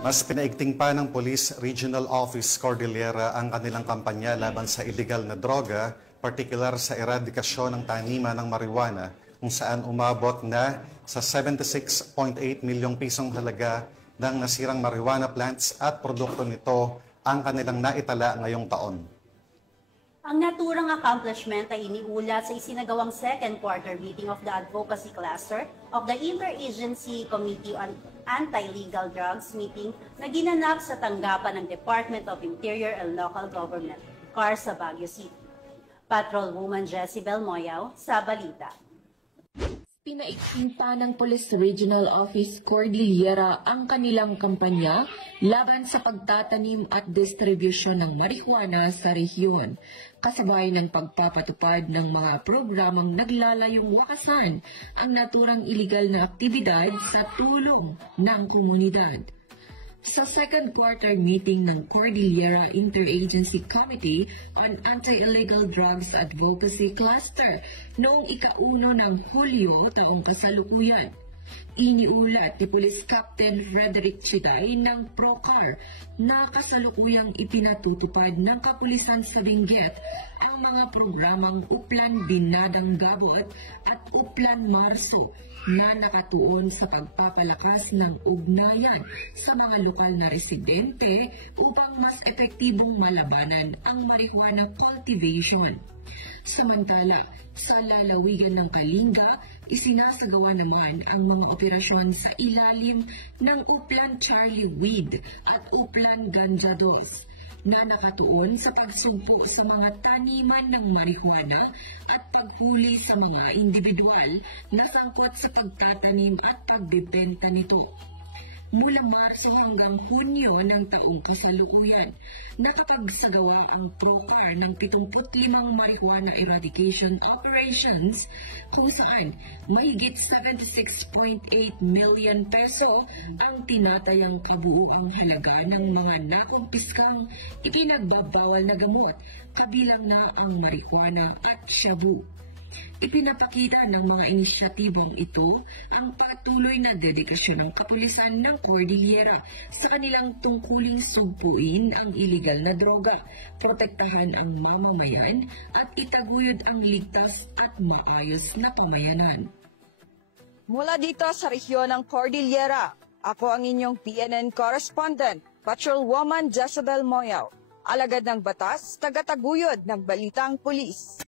Mas pinaigting pa ng Police Regional Office Cordillera ang kanilang kampanya laban sa illegal na droga, partikular sa eradikasyon ng taniman ng marijuana, kung saan umabot na sa 76.8 milyong pisong halaga ng nasirang marijuana plants at produkto nito ang kanilang naitala ngayong taon. Ang naturang accomplishment ay iniulat sa isinagawang second quarter meeting of the Advocacy Cluster of the Interagency Committee on Anti-Legal Drugs meeting na ginanap sa tanggapan ng Department of Interior and Local Government, CAR sa Baguio City. Patrolwoman Jezebel Moyaw sa balita. Pinaigting pa ng Police Regional Office Cordillera ang kanilang kampanya laban sa pagtatanim at distribusyon ng marijuana sa rehiyon, kasabay ng pagpapatupad ng mga programang naglalayong wakasan ang naturang iligal na aktibidad sa tulong ng komunidad. Sa second quarter meeting ng Cordillera Interagency Committee on Anti-Illegal Drugs Advocacy Cluster noong ika-1 ng Hulyo taong kasalukuyan, iniulat ni Police Captain Frederick Chiday ng PROCAR na kasalukuyang ipinatutupad ng kapulisan sa Benguet ang mga programang Uplan Binadang Gabot at Uplan Marso na nakatuon sa pagpapalakas ng ugnayan sa mga lokal na residente upang mas epektibong malabanan ang marijuana cultivation. Samantala, sa lalawigan ng Kalinga, isinasagawa naman ang mga operasyon sa ilalim ng Uplan Charlie Weed at Uplan Ganja Dos na nakatuon sa pagsugpo sa mga taniman ng marijuana at paghuli sa mga individual na sangkot sa pagtatanim at pagbebenta nito. Mula Marso hanggang Hunyo ng taong kasalukuyan, nakapagsagawa ang PROCAR ng 75 marijuana eradication operations kung saan mahigit 76.8 million peso ang tinatayang kabuuang halaga ng mga nakumpiskang ipinagbabawal na gamot, kabilang na ang marijuana at shabu. Ipinapakita ng mga inisyatibang ito ang patuloy na dedikasyon ng kapulisan ng Cordillera sa kanilang tungkuling sugpuin ang iligal na droga, protektahan ang mamamayan at itaguyod ang ligtas at maayos na pamayanan. Mula dito sa rehiyon ng Cordillera, ako ang inyong PNN correspondent, Patrolwoman Jezebel Moyaw, alagad ng batas, tagataguyod ng balitang pulis.